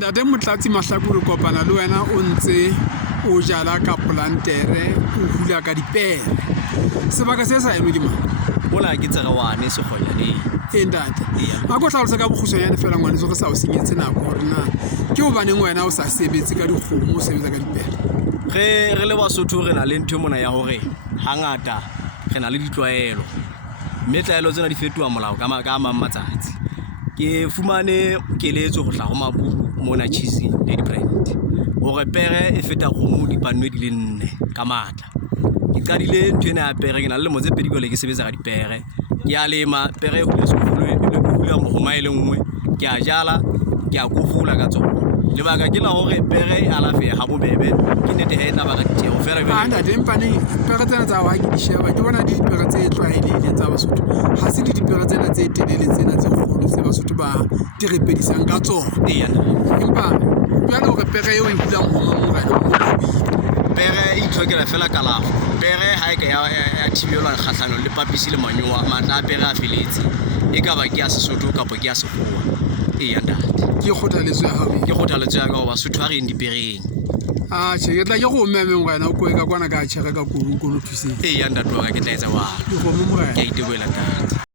Ntate Motlatsi Mahlakore kopana le wena o ntse o jala ka plantere o hula ka dipere. Sebaka se sa eme ke mang? Bona ke tserewane sekgonyane. Ntate a go tlhalosa ka bokgutshwanyane fela ngwane se go sa o senyetse nako gore na ke o baneng wena o sa sebetse ka dikgomo o sebetsa ka dipere. Re le Basotho re na le ntho mona ya hore hangata re na le ditlwaelo, mme tlaelo tsena di fetoha molao ka mang matsatsi. Ke fumane keletso go tla go Maburu mona cheese le di-brand hore pere e feta kgomo dipanwe di le 4 ka matla. Ke qadile ntho ena ya pere, ke na le lemo tse 2 jwale ke sebetsa ka dipere. Ke a lema pere go sekgolo e le hula mohoma e le nngwe, ke a jala, ke a kofula ka tsona. Lebaka ke la hore pere e alafeha ha bobebe, ke nnete he tla ba ka ditjeo fela jwale. Ntate empane pere tsena tsa wa ke di sheba ke bona di dipere tse tlwaelehileng tsa Basotho, ha se di dipere tsena tse telele tsena tse kgolo tse Basotho ba di repedisang ka tsona. Empa jwale hore pere eo e hulang homa morena pere e itlhokela fela kalafo. Pere ha e ka ya thibelwa kgahlanong le papisi le manyowa, matla a pere a feletse, e ka ba ke ya Sesotho kapa ke ya sekgowa. Ntate ke kgothaletso ya hao. Ke kgothaletso ya ka ho Basotho ha re dipereng. Che ke tla ke go memeng wena o koe ka kwana ka tšhega ka kono thuseng. Ntate wa ka ke tla etsa wa. Ke go mo morena. Ke a iteboela ntate.